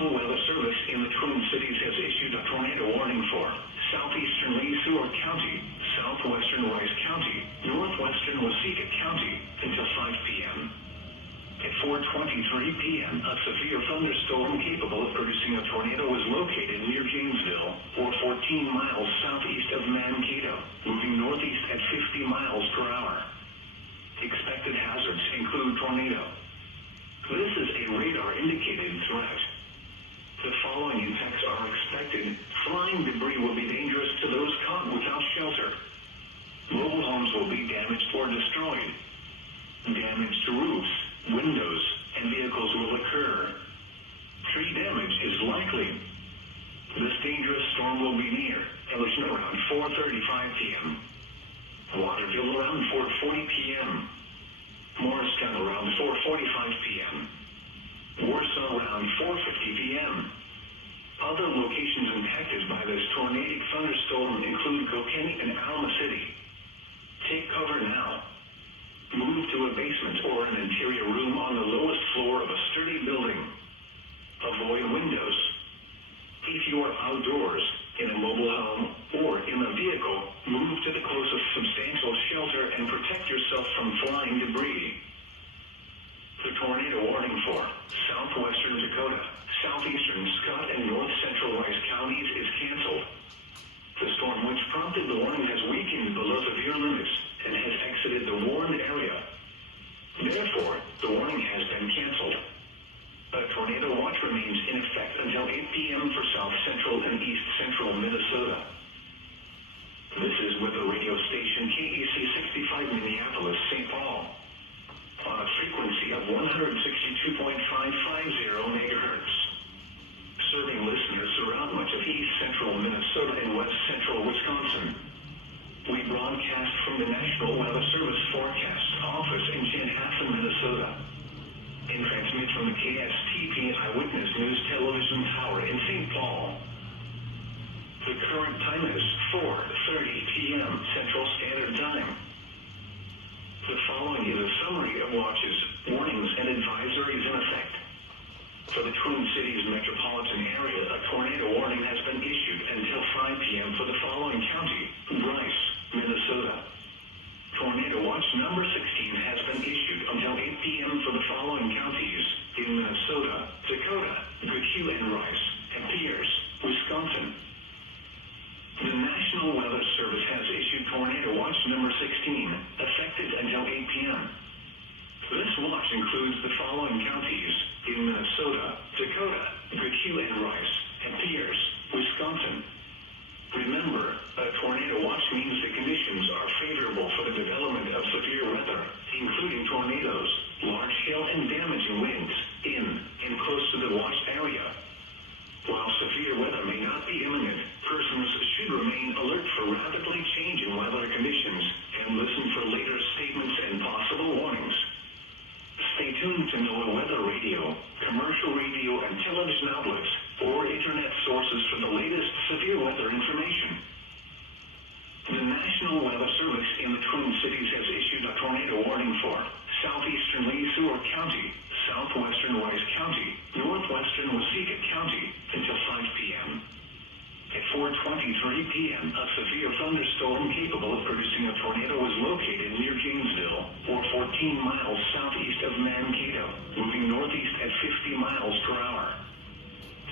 National Weather Service in the Twin Cities has issued a tornado warning for southeastern Lee Sueur County, southwestern Rice County, northwestern Waseca County until 5 p.m. At 4:23 p.m., a severe thunderstorm capable of producing a tornado was located near Janesville, or 14 miles southeast of Mankato, moving northeast at 50 miles per hour. Expected hazards include tornado. This is a radar-indicated threat. The following impacts are expected. Flying debris will be dangerous to those caught without shelter. Mobile homes will be damaged or destroyed. Damage to roofs, windows, and vehicles will occur. Tree damage is likely. This dangerous storm will be near Elliston around 4:35 p.m. Waterville around 4:40 p.m. Morristown around 4:45 p.m. Warsaw around 4:50 p.m. Other locations impacted by this tornadic thunderstorm include Kokeni and Alma City. Take cover now. Move to a basement or an interior room on the lowest floor of a sturdy building. Avoid windows. If you are outdoors, in a mobile home, or in a vehicle, move to the closest substantial shelter and protect yourself from flying debris. The tornado warning for southwestern Dakota, southeastern Scott, and north central Rice counties is canceled. The storm which prompted the warning has weakened below severe limits and has exited the warned area. Therefore, the warning has been canceled. A tornado watch remains in effect until 8 p.m. for south central and east central Minnesota. This is weather radio station KEC 65 Minneapolis, St. Paul, on a frequency of 162.550 megahertz. Serving listeners throughout much of east central Minnesota and west central Wisconsin. We broadcast from the National Weather Service Forecast Office in Chanhassen, Minnesota, and transmit from the KSTP Eyewitness News Television Tower in St. Paul. The current time is 4:30 p.m. Central Standard Time. The following is a summary of watches, warnings, and advisories in effect. For the Twin Cities metropolitan area, a tornado warning has been issued until 5 p.m. for the following county: Bryce, Minnesota. Tornado watch number 16 has been issued until 8 p.m. for the following counties in Minnesota, Dakota, Goodhue and Rice, and Pierce, Wisconsin. The National Weather Service has issued tornado watch number 16, effective until 8 p.m. This watch includes the following counties in Minnesota, Dakota, Goodhue and Rice, and Pierce, Wisconsin. Remember, a tornado watch means the conditions are favorable for the development of severe weather, including tornadoes, large hail, and damaging winds in and close to the watched area. While severe weather may not be imminent, persons should remain alert for rapidly changing weather conditions and listen for later statements and possible warnings. Stay tuned to NOAA Weather Radio, commercial radio and television outlets, or internet sources for the latest severe weather information. The National Weather Service in the Twin Cities has issued a tornado warning for southeastern Lee Sueur County, southwestern Rice County, northwestern Waseca County until 5 p.m. At 4:23 p.m., a severe thunderstorm capable of producing a tornado was located near Janesville, or 14 miles southeast of Mankato, moving northeast at 50 miles per hour.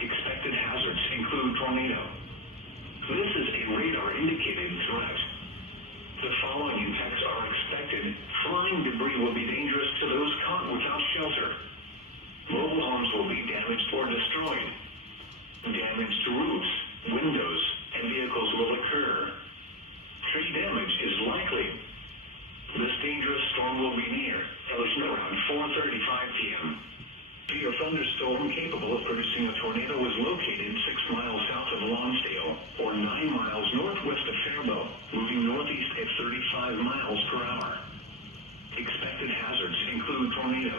Expected hazards include tornado. This is a radar-indicated threat. The following impacts are expected. Flying debris will be dangerous to those caught without shelter. Mobile homes will be damaged or destroyed. Damage to roofs, windows, and vehicles will occur. Tree damage is likely. This dangerous storm will be near Elliston around 4:35 p.m. A thunderstorm capable of producing a tornado was located 6 miles south of Lonsdale, or 9 miles northwest of Faribault, moving northeast at 35 miles per hour. Expected hazards include tornado.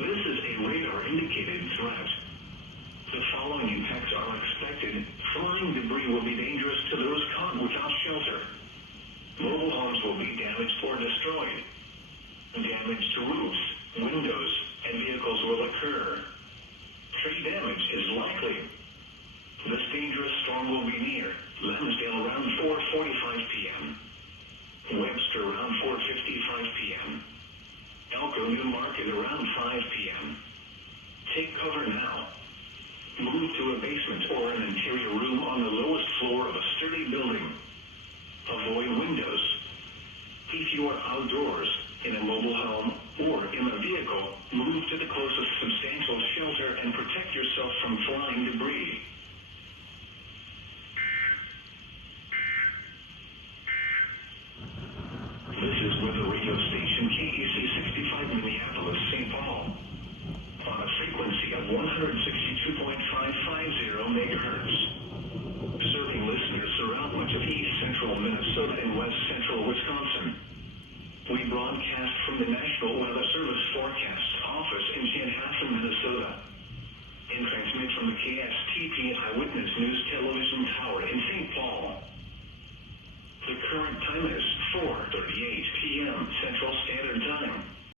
This is a radar-indicated threat. The following impacts are expected. Flying debris will be dangerous to those caught without shelter. Mobile homes will be damaged or destroyed. Damage to roofs, windows, and vehicles will occur. Tree damage is 162.550 megahertz. Serving listeners throughout much of east central Minnesota and west central Wisconsin. We broadcast from the National Weather Service Forecast Office in Chanhassen, Minnesota. And transmit from the KSTP Eyewitness News Television Tower in St. Paul. The current time is 4:38 p.m. Central Standard Time.